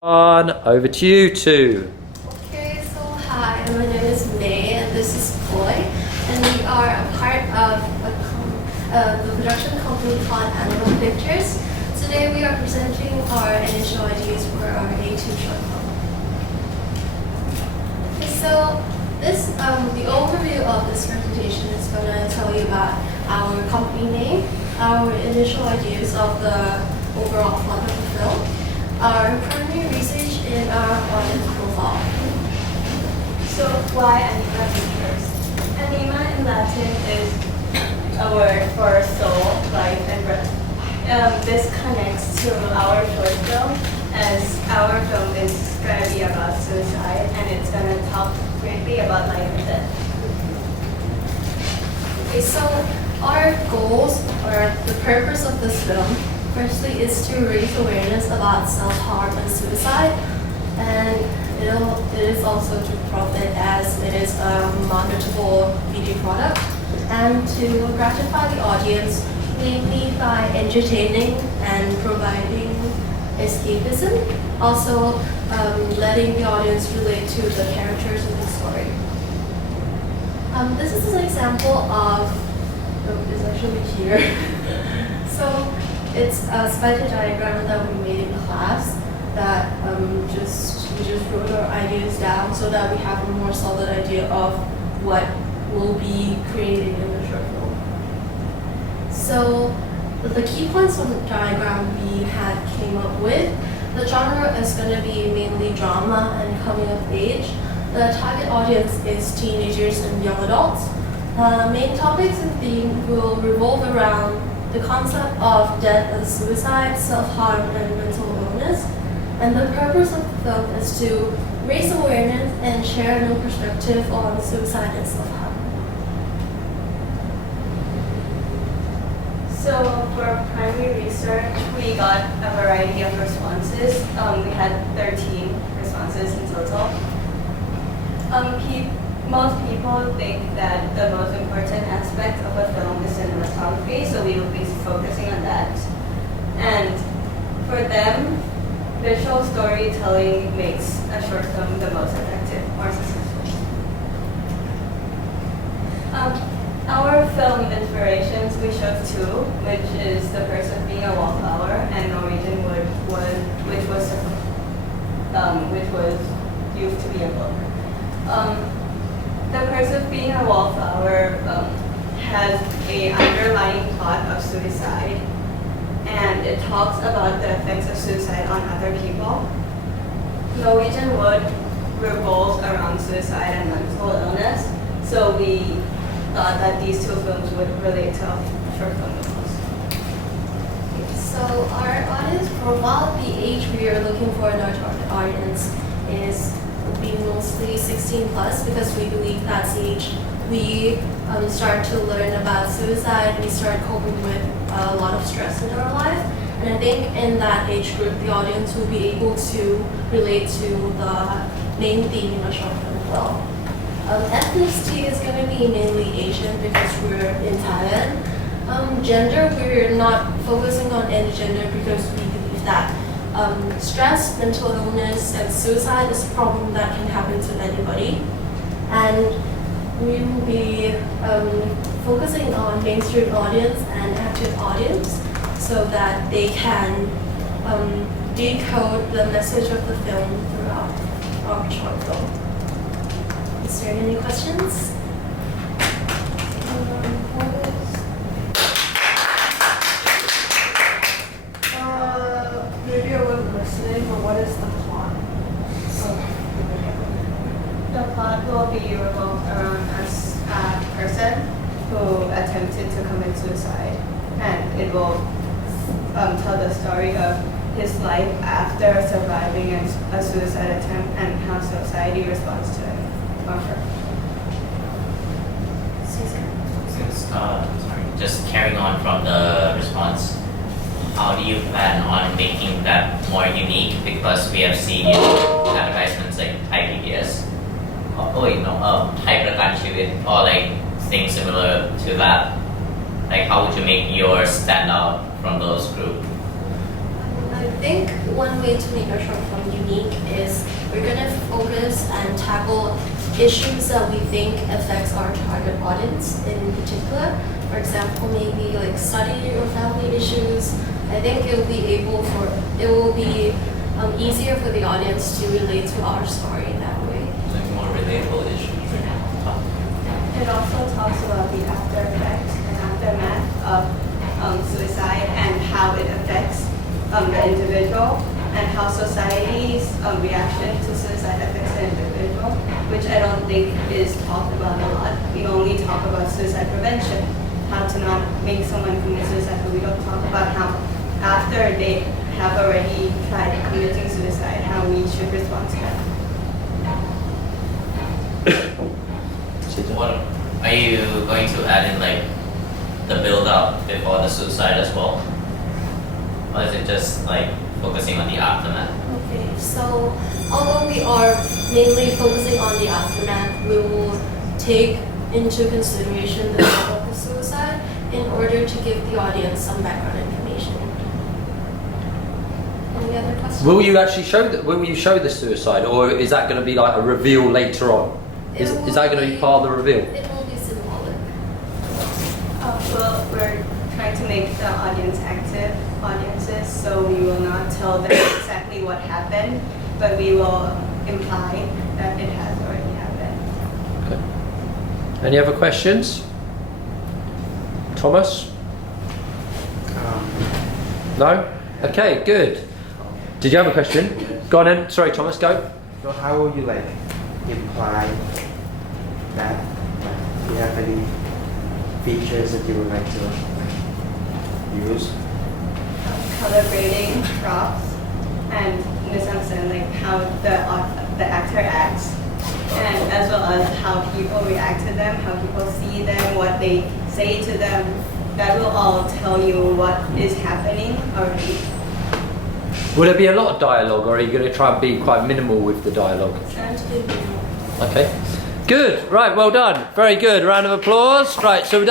On over to you two. Okay, so hi, my name is May and this is Chloe, and we are a part of the production company called Anima Pictures. Today we are presenting our initial ideas for our A2 short film. Okay, so the overview of this presentation is going to tell you about our company name, our initial ideas of the overall plot of the film, our primary research, and our audience profile. So why Anima Pictures? Anima in Latin is a word for soul, life, and breath. This connects to our short film, as our film is going to be about suicide, and it's going to talk briefly about life and death. Okay, so our goals or the purpose of this film, firstly, is to raise awareness about self-harm and suicide, and it is also to profit as it is a marketable media product, and to gratify the audience mainly by entertaining and providing escapism, also letting the audience relate to the characters in the story. This is an example of, it's actually here. So it's a spider diagram that we made in class that we just wrote our ideas down so that we have a more solid idea of what we'll be creating in the short film. So the key points on the diagram we had came up with. The genre is going to be mainly drama and coming of age. The target audience is teenagers and young adults. Main topics and theme will revolve around the concept of death and suicide, self-harm, and mental illness. And the purpose of the film is to raise awareness and share a new perspective on suicide and self-harm. So for primary research, we got a variety of responses. We had 13 responses in total. Most people think that the most important aspect of a film is cinematography, so we will be focusing on that. And for them, visual storytelling makes a short film the most effective or successful. Our film inspirations, we chose two, which is The Curse of Being a Wallflower and Norwegian Wood, which was used to be a book. The Curse of Being a Wallflower has an underlying plot of suicide, and it talks about the effects of suicide on other people. Norwegian Wood revolves around suicide and mental illness, so we thought that these two films would relate to our short film the most. So our audience profile, the age we are looking for in our target audience will be mostly 16 plus, because we believe that's the age we start to learn about suicide, we start coping with a lot of stress in our life. And I think in that age group, the audience will be able to relate to the main theme in the short film as well. Ethnicity is going to be mainly Asian because we're in Thailand. Gender, we're not focusing on any gender because we believe that stress, mental illness, and suicide is a problem that can happen to anybody. And we will be focusing on mainstream audience and active audience so that they can decode the message of the film throughout our short film. Is there any questions? Maybe I wasn't listening, but what is the plot? The plot will be revolved around a person who attempted to commit suicide, and it will tell the story of his life after surviving a suicide attempt and how society responds to it. Just carrying on from the response, how do you plan on making that more unique? Because we have seen advertisements like IPBS, Hypercontribute, or like things similar to that. Like, how would you make yours stand out from those groups? Like think one way to make our short film unique is we're gonna focus and tackle issues that we think affects our target audience in particular. For example, maybe like study or family issues. I think it will be easier for the audience to relate to our story in that way. Like more relatable issues. It also talks about the after effects and aftermath of suicide and how it affects the individual and how society's reaction to suicide affects the individual, which I don't think is talked about a lot. We only talk about suicide prevention, how to not make someone commit suicide, but we don't talk about how after they have already tried committing suicide, how we should respond to that. What are you going to add in, like the build up before the suicide as well? Or is it just like focusing on the aftermath? Okay, so although we are mainly focusing on the aftermath, we will take into consideration the level of the suicide in order to give the audience some background information. Any other questions? Will you actually will you show the suicide, or is that going to be like a reveal later on? Is that going to be part of the reveal? It will be symbolic. Well, we're trying to make the audience active audiences, so we will not tell them exactly what happened, but we will imply that it has already happened. Okay. Any other questions? Thomas? No? Okay, good. Did you have a question? Go on then. Sorry, Thomas, go. So how will you like imply that? Do you have any features that you would like to use? Color grading, props, and misunderstand like how the actor acts, and as well as how people react to them, how people see them, what they say to them. That will all tell you what is happening already. Will there be a lot of dialogue, or are you going to try and be quite minimal with the dialogue? Trying to be minimal. Okay. Good. Right, well done. Very good. Round of applause. Right, so that